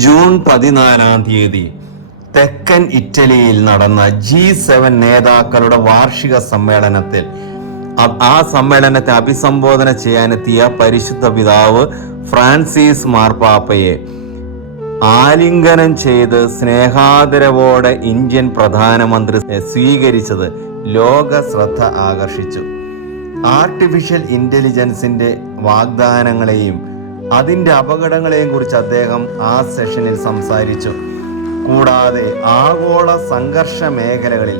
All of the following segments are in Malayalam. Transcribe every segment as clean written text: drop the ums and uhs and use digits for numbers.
ജൂൺ 14 തെക്കൻ ഇറ്റലിയിൽ നടന്ന G7 നേതാക്കളുടെ വാർഷിക സമ്മേളനത്തിൽ ആ സമ്മേളനത്തെ അഭിസംബോധന ചെയ്യാനെത്തിയ പരിശുദ്ധ പിതാവ് ഫ്രാൻസിസ് മാർപ്പാപ്പയെ ആലിംഗനം ചെയ്ത് സ്നേഹാദരവോടെ ഇന്ത്യൻ പ്രധാനമന്ത്രി സ്വീകരിച്ചത് ലോക ശ്രദ്ധ ആകർഷിച്ചു. ആർട്ടിഫിഷ്യൽ ഇന്റലിജൻസിന്റെ വാഗ്ദാനങ്ങളെയും അതിൻ്റെ അപകടങ്ങളെയും കുറിച്ച് അദ്ദേഹം ആ സെഷനിൽ സംസാരിച്ചു. കൂടാതെ ആഗോള സംഘർഷ മേഖലകളിൽ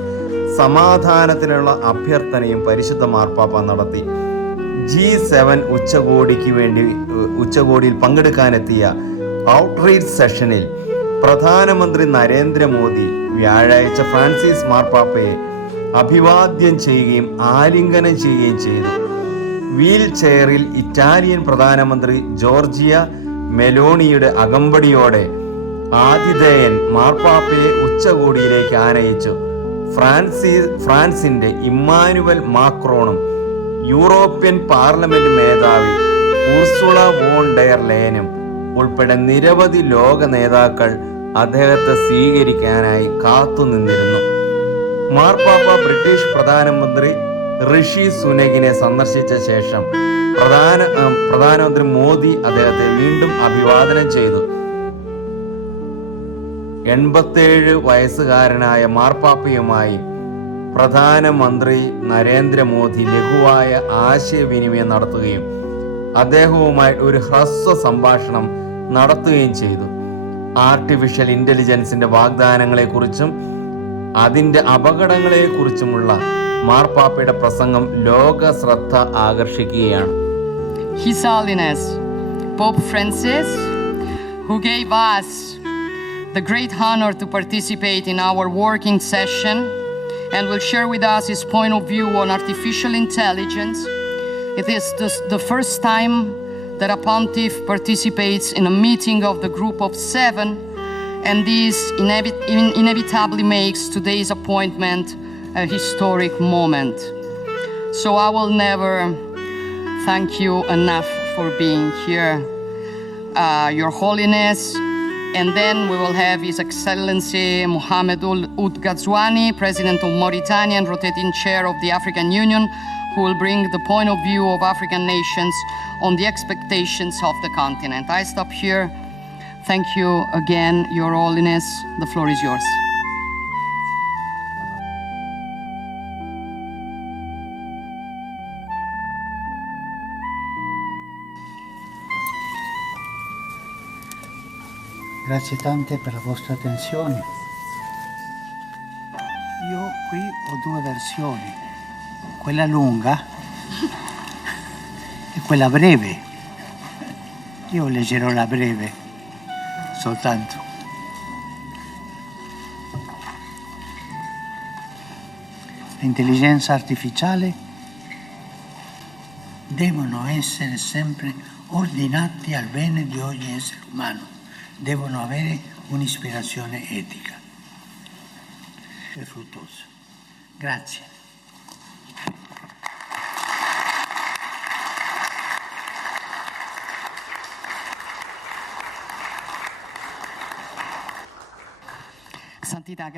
സമാധാനത്തിനുള്ള അഭ്യർത്ഥനയും പരിശുദ്ധ മാർപ്പാപ്പ നടത്തി. G7 ഉച്ചകോടിയിൽ പങ്കെടുക്കാനെത്തിയ ഔട്ട്റീച്ച് സെഷനിൽ പ്രധാനമന്ത്രി നരേന്ദ്രമോദി വ്യാഴാഴ്ച ഫ്രാൻസിസ് മാർപ്പാപ്പയെ അഭിവാദ്യം ചെയ്യുകയും ആലിംഗനം ചെയ്യുകയും ചെയ്തു. വീൽ ചെയറിൽ ഇറ്റാലിയൻ പ്രധാനമന്ത്രി ജോർജിയ മെലോണിയുടെ അകമ്പടിയോടെ ആതിഥേയൻ മാർപ്പാപ്പയെ ഉച്ചകോടിയിലേക്ക് ആനയിച്ചു. ഫ്രാൻസിന്റെ ഇമ്മാനുവൽ മാക്രോണും യൂറോപ്യൻ പാർലമെന്റ് മേധാവി ഉർസുള വോൺ ഡെർ ലെയനും ഉൾപ്പെടെ നിരവധി ലോക നേതാക്കൾ അദ്ദേഹത്തെ സ്വീകരിക്കാനായി കാത്തുനിന്നിരുന്നു. മാർപ്പാപ്പ ബ്രിട്ടീഷ് പ്രധാനമന്ത്രി ഋഷി സുനകിനെ സന്ദർശിച്ച ശേഷം പ്രധാനമന്ത്രി മോദി അദ്ദേഹത്തെ വീണ്ടും അഭിവാദനം ചെയ്തു. 87 വയസ്സുകാരനായ മാർപ്പാപ്പയുമായി പ്രധാനമന്ത്രി നരേന്ദ്രമോദി ലഘുവായ ആശയവിനിമയം നടത്തുകയും അദ്ദേഹവുമായി ഒരു ഹ്രസ്വ സംഭാഷണം നടത്തുകയും ചെയ്തു. ആർട്ടിഫിഷ്യൽ ഇന്റലിജൻസിന്റെ വാഗ്ദാനങ്ങളെക്കുറിച്ചും അതിന്റെ അപകടങ്ങളെക്കുറിച്ചുമുള്ള മാർപ്പാപ്പയുടെ പ്രസംഗം ലോക ശ്രദ്ധ ആകർഷിക്കുകയാണ്. His Holiness Pope Francis, who gave us the great honor to participate in our working session and will share with us his point of view on artificial intelligence. It is the first time that a pontiff participates in a meeting of the Group of Seven, and this inevitably makes today's appointment a historic moment. So I will never thank you enough for being here, Your Holiness. And then we will have His Excellency Mohamed Ould Ghazouani, President of Mauritania and rotating chair of the African Union, who will bring the point of view of African nations on the expectations of the continent. I stop here. Thank you again, Your Holiness. The floor is yours. Grazie tante per la vostra attenzione. Io qui ho due versioni, quella lunga e quella breve. Io leggerò la breve soltanto. L'intelligenza artificiale devono essere sempre ordinati al bene di ogni essere umano. Devono avere un'ispirazione etica e fruttuosa. Grazie. Santità,